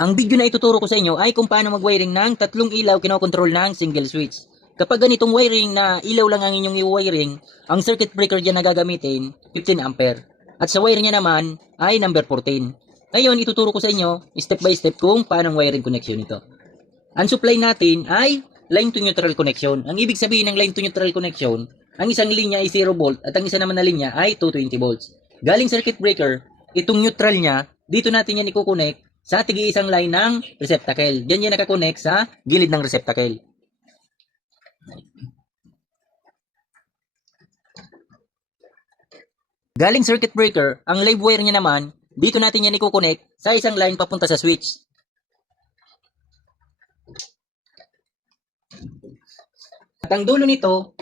Ang video na ituturo ko sa inyo ay kung paano mag-wiring ng tatlong ilaw kinokontrol ng single switch. Kapag ganitong wiring na ilaw lang ang inyong i-wiring, ang circuit breaker dyan na gagamitin, 15 ampere. At sa wire niya naman ay number 14. Ngayon, ituturo ko sa inyo step by step kung paano ang wiring connection nito. Ang supply natin ay line to neutral connection. Ang ibig sabihin ng line to neutral connection, ang isang linya ay 0 volt at ang isa naman na linya ay 220 volts. Galing circuit breaker, itong neutral niya, dito natin yan i-connect sa tigi-isang line ng receptacle. Diyan yan nakakonect sa gilid ng receptacle. Galing circuit breaker, ang live wire niya naman, dito natin yan i-connect sa isang line papunta sa switch. At ang dulo nito,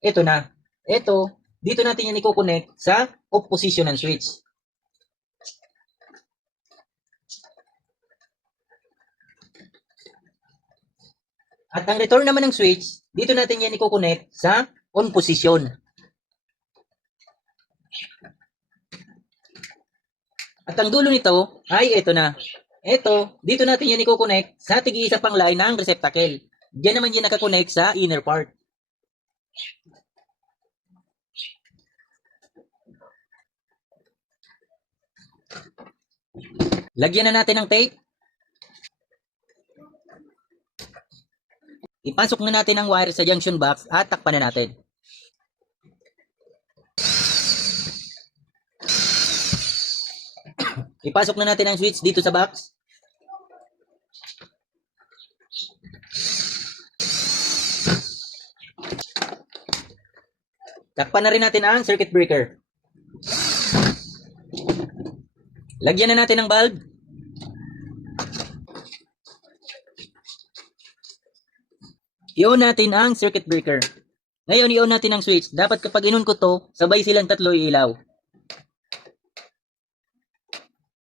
ito na. Ito, dito natin yan i-connect sa off position ng switch. At ang return naman ng switch, dito natin yan i-connect sa on position. At ang dulo nito ay ito na. Ito, dito natin yan i-connect sa tigi-isa pang line ng receptacle. Diyan naman yan nakakonect sa inner part. Lagyan na natin ng tape. Ipasok na natin ang wire sa junction box at takpan na natin. Ipasok na natin ang switch dito sa box. Takpan na rin natin ang circuit breaker. Lagyan na natin ng bulb. I-on natin ang circuit breaker. Ngayon, i-on natin ang switch. Dapat kapag in-on ko to, sabay silang tatlo ilaw.